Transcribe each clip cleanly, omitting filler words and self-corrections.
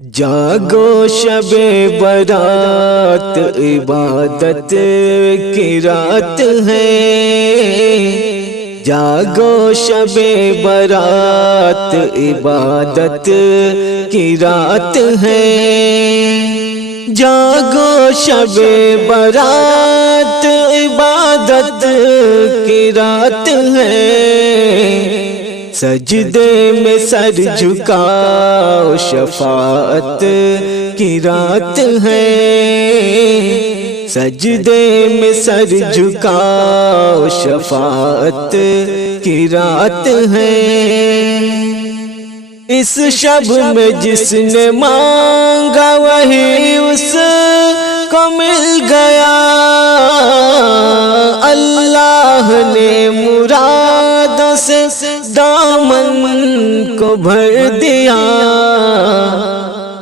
جاگو شب برات عبادت کی رات ہے، جاگو شب برات عبادت کی رات ہے، جاگو شب برات عبادت کی رات ہے، سجدے میں سر جھکاؤ شفاعت کی رات ہے، سجدے میں سر جھکاؤ شفاعت کی رات ہے، اس شب میں جس نے مانگا وہی اس کو مل گیا، اللہ نے مرادوں سے دامن کو بھر دیا،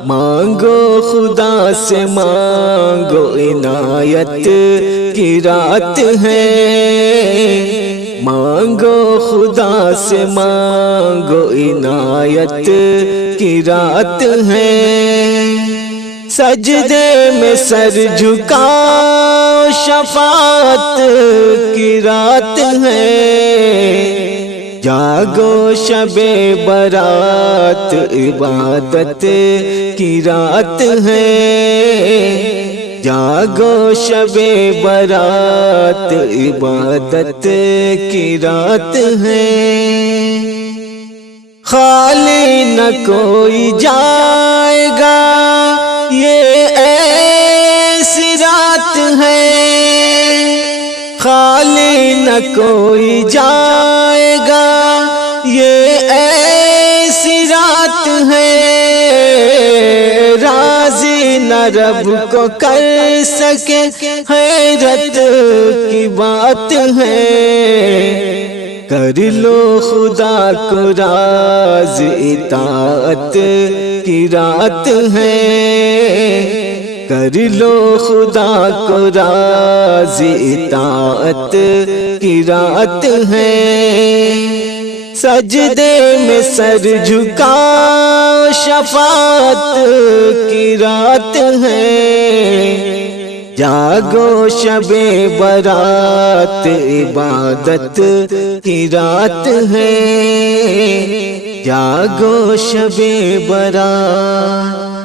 مانگو خدا سے مانگو عنایت کی رات ہے، مانگو خدا سے مانگو عنایت کی رات ہے، سجدے میں سر جھکاؤ شفاعت کی رات ہے، جاگو شب برات عبادت کی رات ہے، جاگو شب برات عبادت کی رات ہے، خالی نہ کوئی جائے گا یہ ایسی رات ہے، خالی نہ کوئی جائے گا یہ ایسی رات ہے، راضی نہ رب کو کر سکے حیرت کی بات ہے، کر لو خدا کو راز اطاعت کی رات ہے، کر لو خدا کو راز اطاعت کی رات ہے، سجدے میں سر جھکاؤ شفاعت کی رات ہے، جاگو شب برات عبادت کی رات ہے، جاگو شب برات